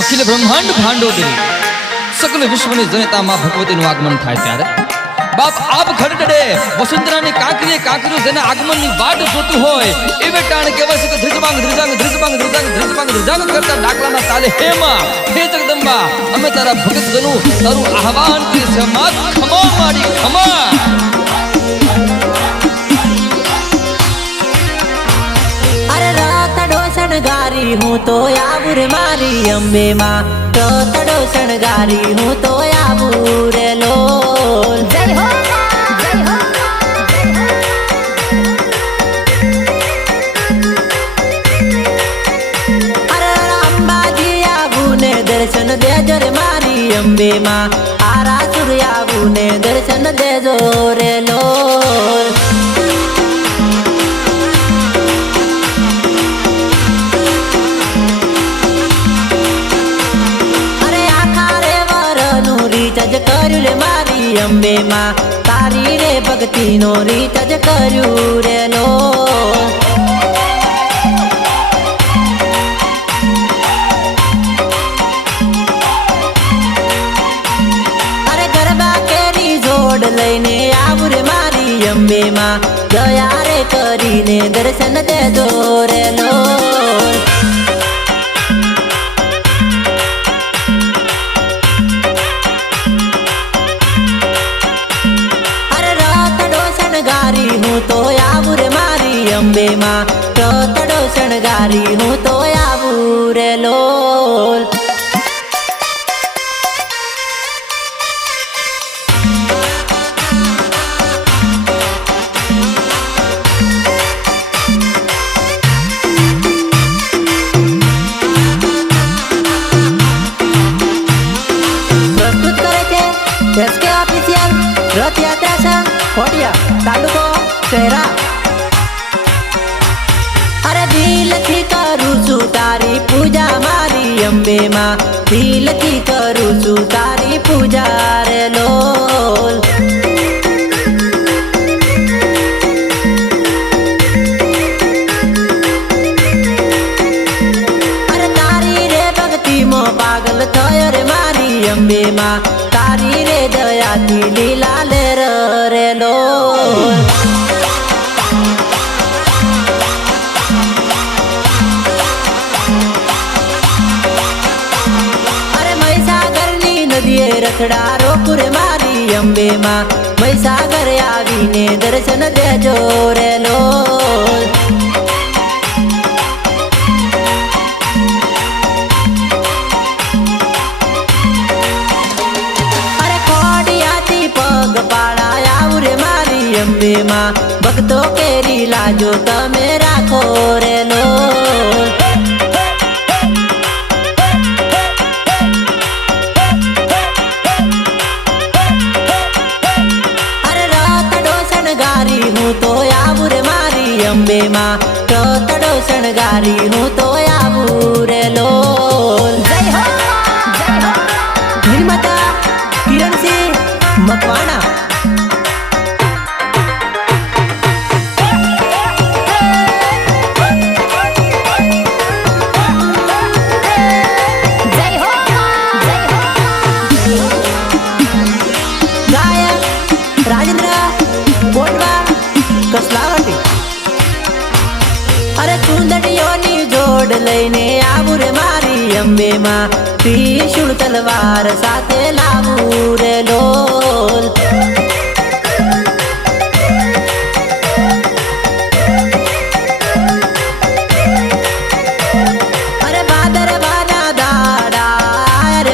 અખિલ બ્રહ્માંડ ભાંડોદરી. સકલ વિશ્વની જનતા માં ભગવતીનું આગમન થાય ત્યારે. બાપ આપ ખડખડે વસુંધરાની કાંકરીએ કાંકરીઓ જેને આગમનની વાટ જોતું હોય એ બેટાણ કહેવાય છે કે ધ્રિજમાંગ ધ્રિજાંગ ધ્રિજમાંગ ધ્રિજાંગ ધ્રિજમાંગ ધ્રિજાંગ કરતા ડાકલાના તાલે હેમા હે જગદંબા, અમે તારા ભગત જનું તારું આહવાન કરી છે માં ખમા મારી ખમા શણગારી હું તો આવું મારી અંબે માં. તડો શણગારી હું તો આવું લો. જય દર્શન દેજો રે મારી અંબે માં. આરા સૂર્ય ને દર્શન દેજો રે લોલ મારી અંબે માં તારી રે ભક્તિનો રીચજ કર્યું રે લો. અરે ગરબા કેરી જોડ લઈને આવું રે મારી અંબે માં દયા રે કરીને દર્શન દેજો રે લો. હું તો આવું રે મારી અંબે માં તડો શણગારી હું તો આવું રે લોલ. માં દિલથી કરું છું તારી પૂજા રે તારી રે ભક્તિમાં પાગલ થયો રે મારી તારી રે દયાથી લીલા લે રે લોલ. નદીએ રખડા મારી અંબે માં મહીસાગર આવીને દર્શન દેજો રેલો ભક્તો કેરી લાજો, તમે રાખો રે મારી તો તડો શણગારી હું તો આવું રે માં ત્રિશુળ તલવાર સાથે લાવું રે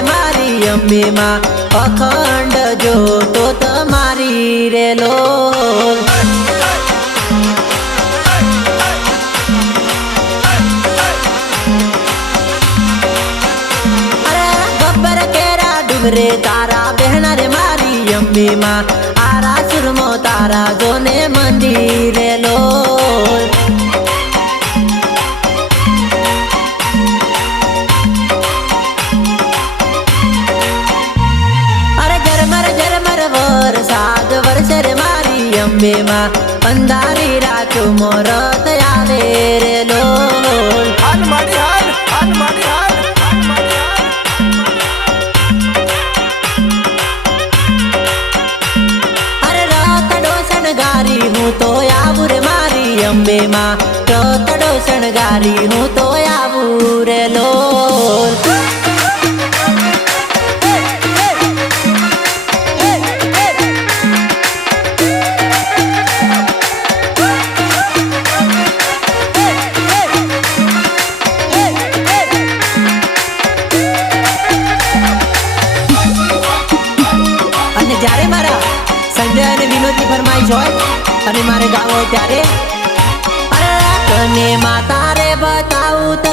મારી માં અખંડ જોતો તમારી રે ડુંગરે તારા બહેના રે મારી અંબે માં આરા સુરમો તારા જોને મંદિરે લો. રે મારી અંબે માં અંધારી રાતો મોરત આવે રે માં તો તડો શણગારી હું તો આવું રે લોલ.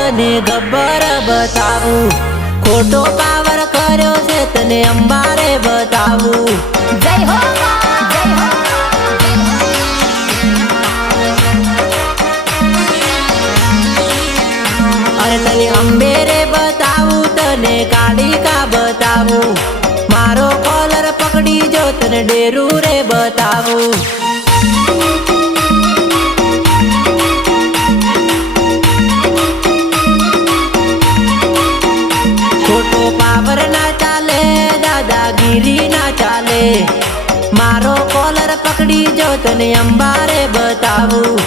તને ગબ્બર બતાવું. ખોટો પાવર કર્યો છે તને અંબારે બતાવું. જય હો અરે તને અંબે રે બતાવું તને કાલિકા બતાવું. મારો કોલર પકડી જો તને ડેરું રે બતાવું. દાદાગીરી ના ચાલે. મારો કોલર પકડી જો તને અંબારે બતાવું.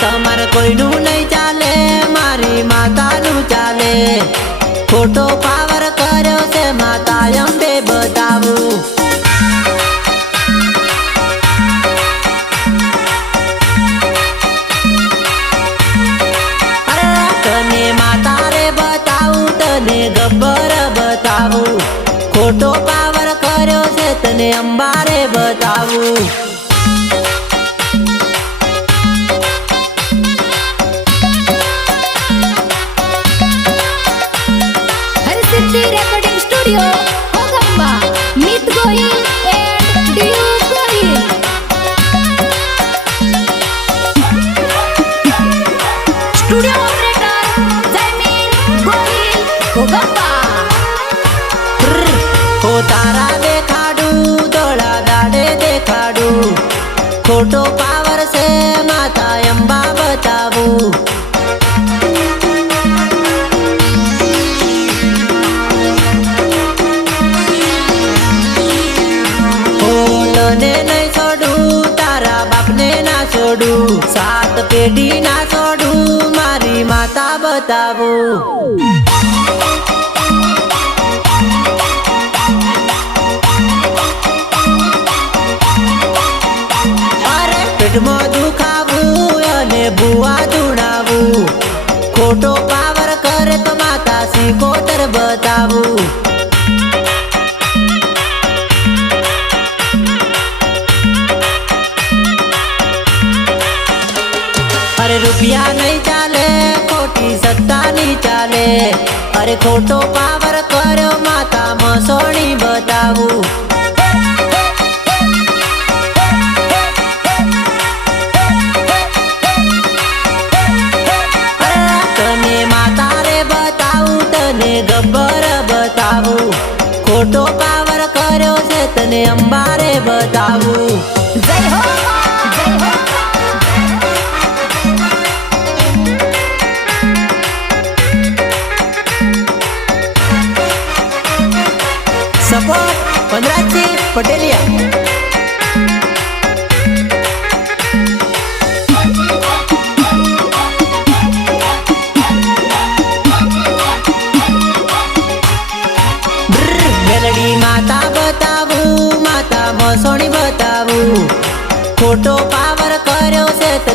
તમારે કોઈનું નહીં ચાલે, મારી માતાનું ચાલે. ખોટો પાવર કર્યો છે, માતા અંબે બતાવું. ગબ્બર બતાવું. ખોટો પાવર કર્યો છે તને અંબારે બતાવું. પેઢી ના છોડું મારી માતા બતાવું. અરે પેટમાં દુખાવું અને ભૂવા ધૂણાવું ખોટો પાવર કરે તો માતા સિકોતર બતાવું. ખોટી સત્તા નહીં ચાલે. અરે ખોટો પાવર કર્યો માતા મસોણી બતાવું. તને માતાને બતાવું, તને ગબ્બર બતાવું. ખોટો પાવર કર્યો છે, તને અંબારે બતાવું.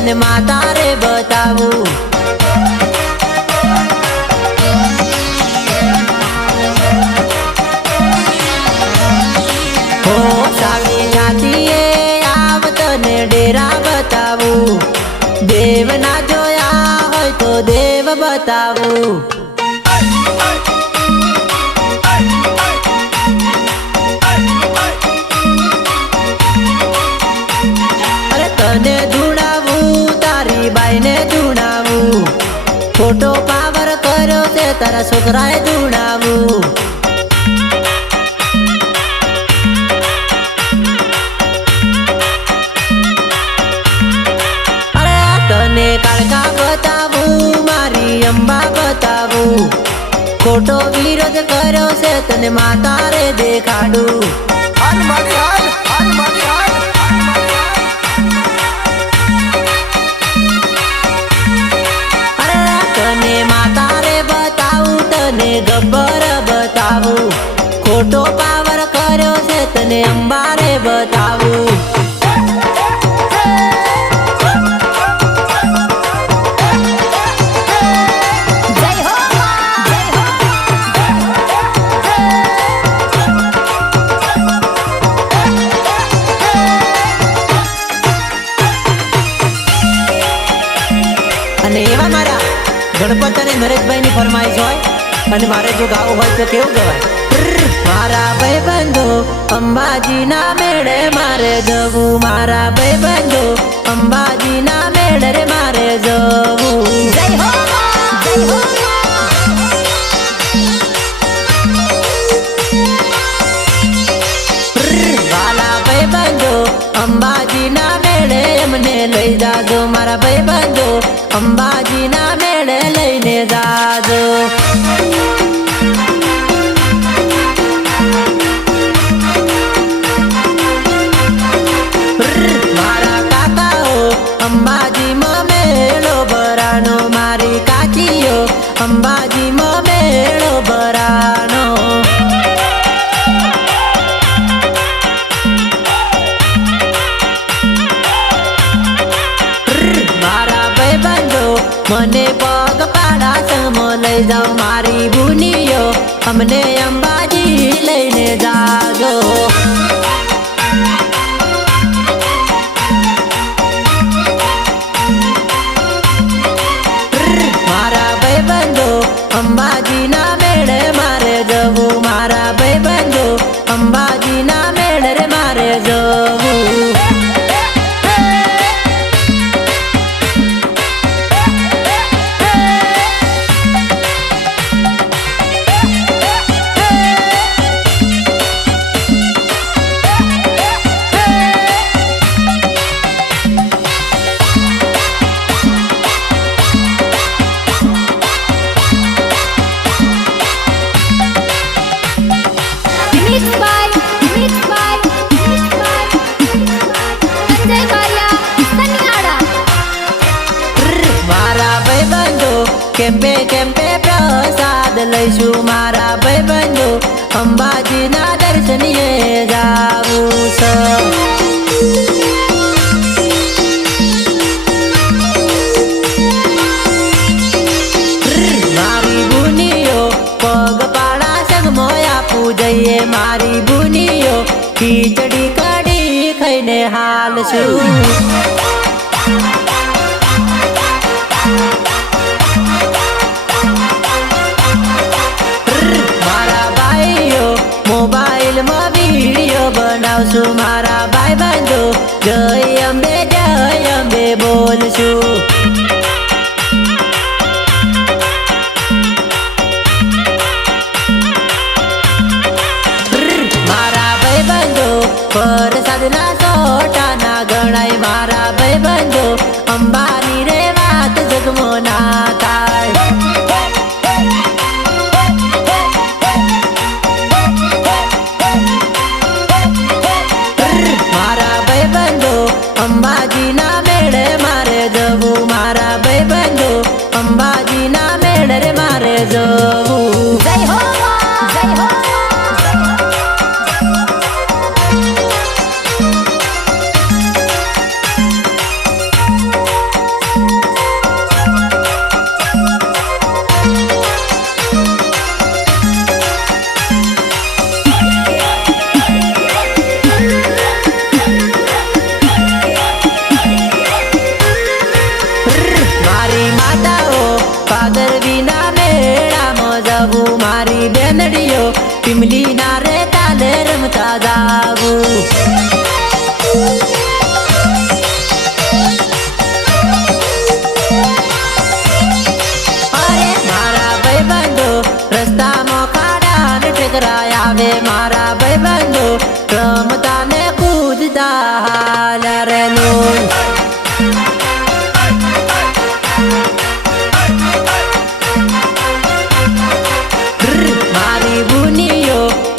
છે તને માતા રે બતાવું. હો સાવની જાતિએ આવ તને ડેરા બતાવું. દેવ ના જોયા હોય તો દેવ બતાવું. તારા છોકરાએ જોડાવું અરે તને કાળકા બતાવું, મારી અંબા બતાવું. ખોટો વિરોધ કર્યો છે, તને માતા રે દેખાડું તને ગબ્બર બતાવું. ખોટો પાવર કર્યો છે તને અંબારે બતાવું. અને મારે જો ગાવું હોય તો કેવું ગવાય મારા ભાઈબંધો, અંબાજીના મેળે મારે જવું. મારા ભાઈ ભાઈબંધો, અંબાજીના મેળે મારે જવું. જય હો લઈ જાજો મારા ભાઈ બંધો અંબાજીના મેળે લઈને જાજો. money, I'm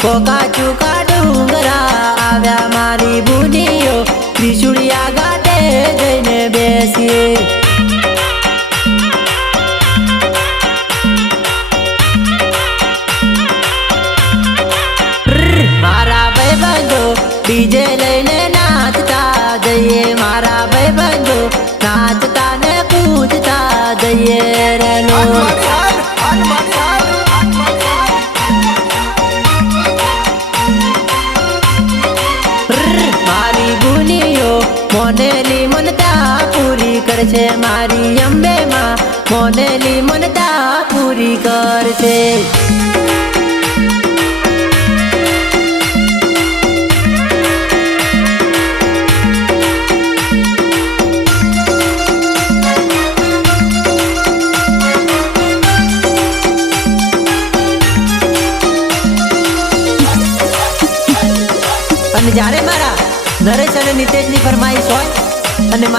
કોકા ચુકા ડુંગરા આવ્યા મારી બુડીઓ ત્રિશુળિયા ગાટે જઈને બેસીએ. મારા ભાઈબંધો ડીજે લઈને નાચતા જઈએ. મારા ભાઈબંધો નાચતા ને કૂદતા જઈએ. રેલો. કરશે મારી અંબે માં મોનેલી મનતા પૂરી કરશે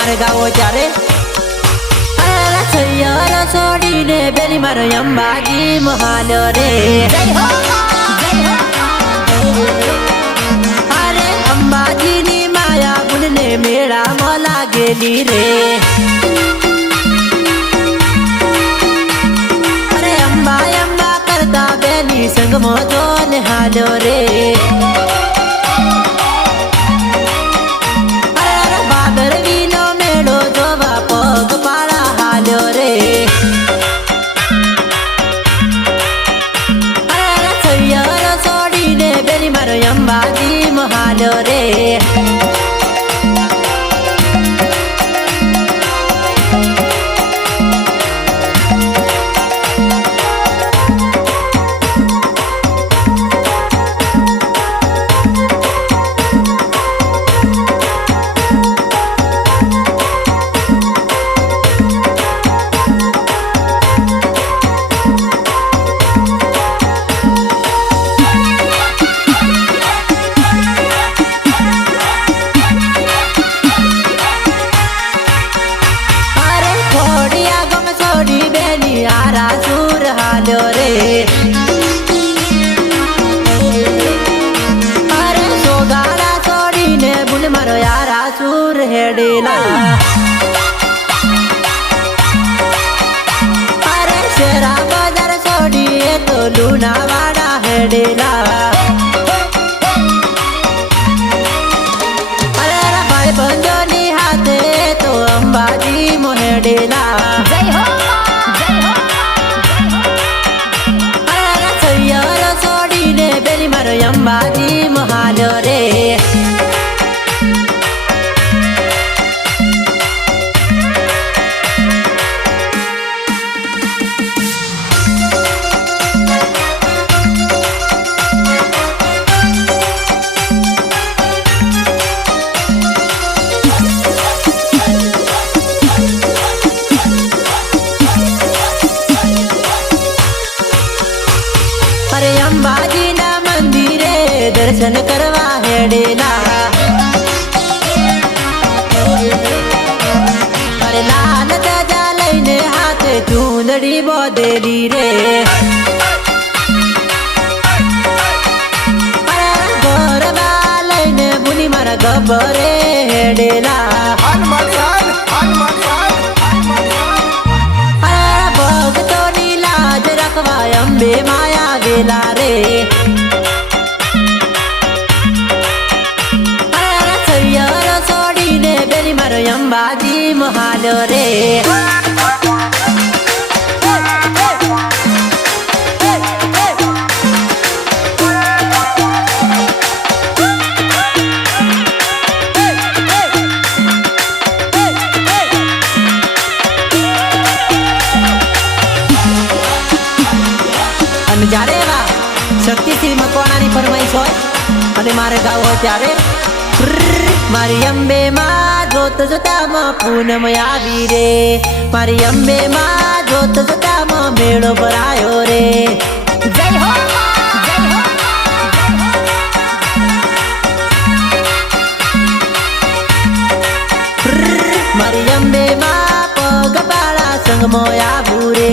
મારે ગાવો ત્યારે. સૈયર છોડીને બેની મારો અંબાજી મહાન રે. અરે અંબાજીની માયા ગુણને મેળામાં લાગેલી રે. અરે અંબા અંબા કરતા બેની સંગમો જો ને રે. બોધેલી રે. મારા ગભરે હેડેલા અરે ભક્તોની લાજ રાખવા અંબે માયા ગેલા રે. છોડીને બેરી મારો અંબાજી મહાલ રે. અને મારે ગાવો ત્યારે મારી અંબે માં જોત જોતામાં પૂનમ આવી રે. મારી અંબે માં જોત જોતામાં મેળો ભરાયો રે. જય હો મારી અંબે માં પગ પાળા સંગમાં આવું રે.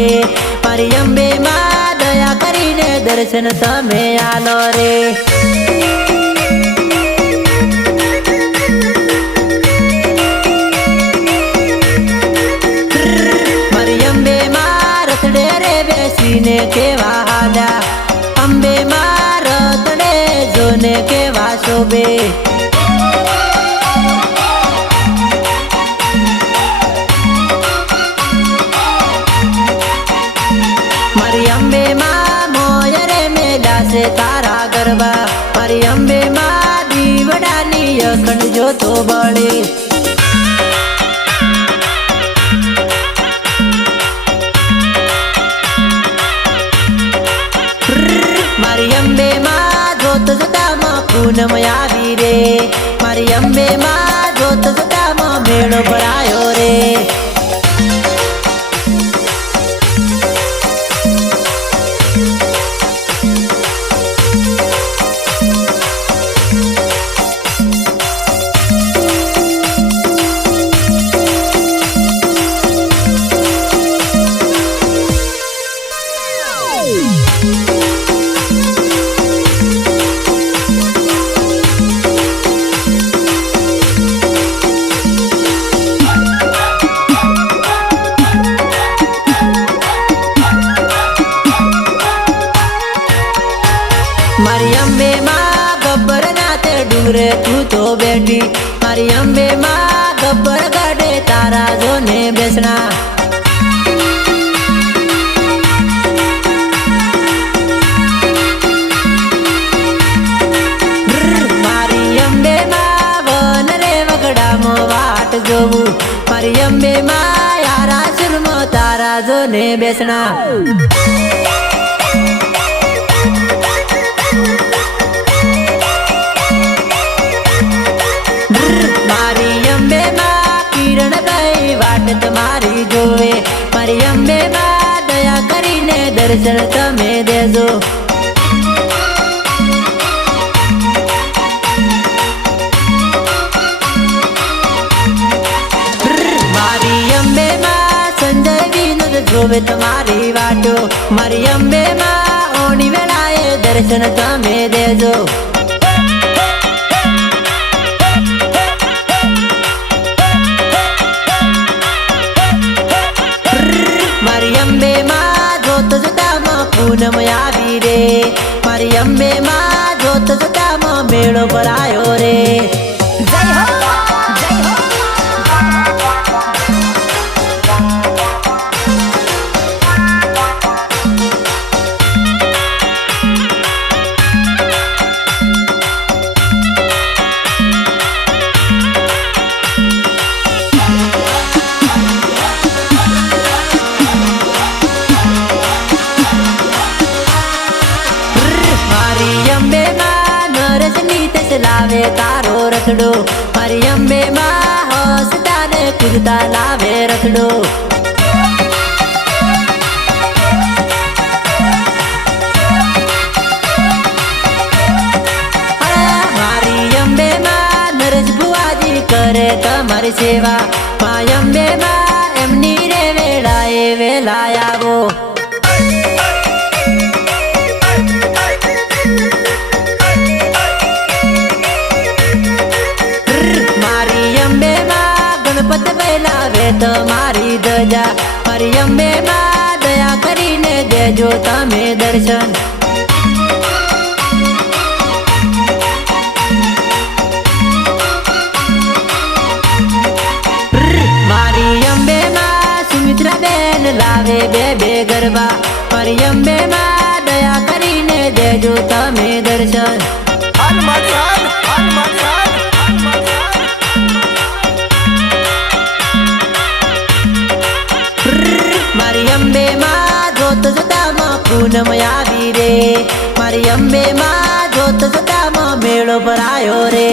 મારી અંબે માં દયા કરીને દર્શન તમે આલો રે. શોભે મારી અંબે માં મોયરે મેલા છે તારા ગરબા મારી અંબે માં દીવડાની અખંડ જોતો બળે મારી અંબે માં ગબ્બર નાતે ડુંગરે તું તો બેઠી. મારી અંબે માં ગબ્બર ગાડે તારા જોને બેસણા. જોવું. મારી અંબે માં યારા સુરમો તારા જોને બેસણા. વાટ તમારી જોવે. મારી અંબે માં દયા કરીને દર્શન તમે દેજો. મારી અંબે માં તમારી વાટો મારી અંબે માં ઓણી વેળાએ દર્શન તમે દેજો. પૂનમ આવી રે. મારી અંબે માં જોત જોતામાં મેળો ભરાયો રે. મારી અંબે માં નરસ નીતસ લાવે તારો રથડો મારી અંબે માં હસતા ને કુદતા લાવે રથડો કરે તમારી સેવા. અંબે માં એમની રે વેળાએ વેલા આવો. તમારી ધજા. મારી અંબે બા દયા કરીને દેજો તમે દર્શન. મારી અંબે માં સુમિત્રા બેન લાવે બે બે ગરબા. મારી અંબે માં દયા કરીને દેજો તમે દર્શન. પૂનમ આવી રે. મારી અંબે માં જોત જોતામાં મેળો ભરાયો રે.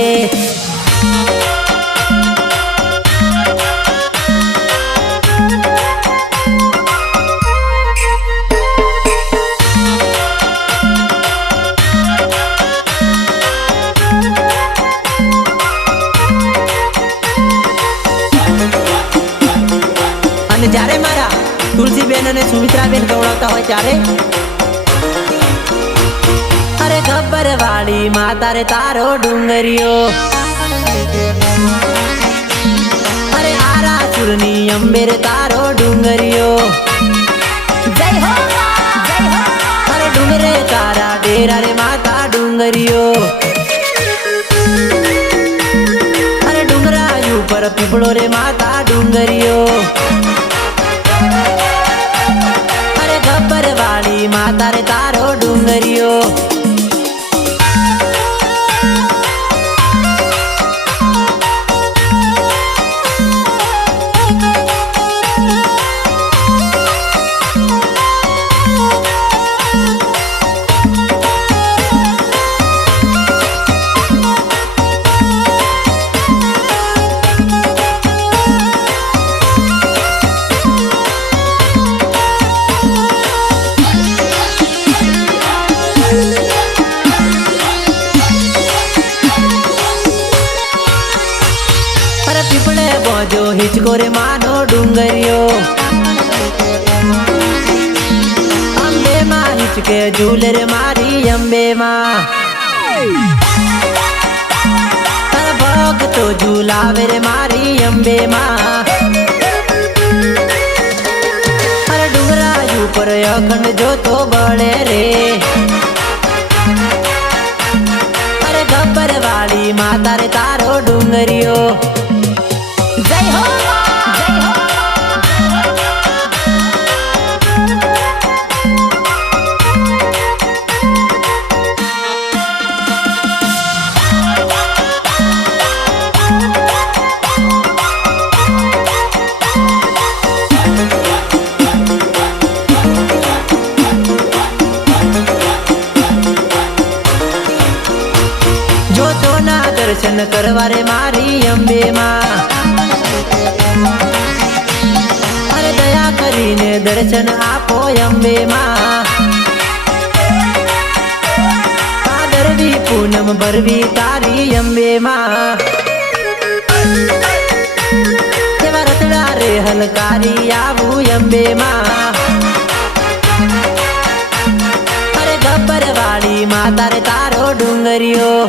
અને સુમિત્રાબેન ગવડાવતા હોય ત્યારે. અરે ખબર વાળી માતા રે તારો ડુંગરીઓ. અરે આરા સુરની અંબે રે તારો જય અરે ડુંગરે તારા ડેરા રે માતા ડુંગરીઓ. અરે ડુંગરા ઉપર પીપળો રે માતા ડુંગરીઓ. વાળી માતા રે તારો ડુંગરીઓ રે માનો ડુંગરિયો અંબે માં હિચકે ઝૂલે મારી અંબે માં તારા ભક્તો રે મારી અંબે માં ડુંગરા ઉપર અખંડ જોતો બળે રે. અરે ગબ્બર વાળી માતા રે તારો ડુંગરિયો ભરવી તારી અંબે માં એવા રતડા રે હલકારી આવું અંબે માં અરે ગબ્બર વાળી માં તારે તારો ડુંગરિયો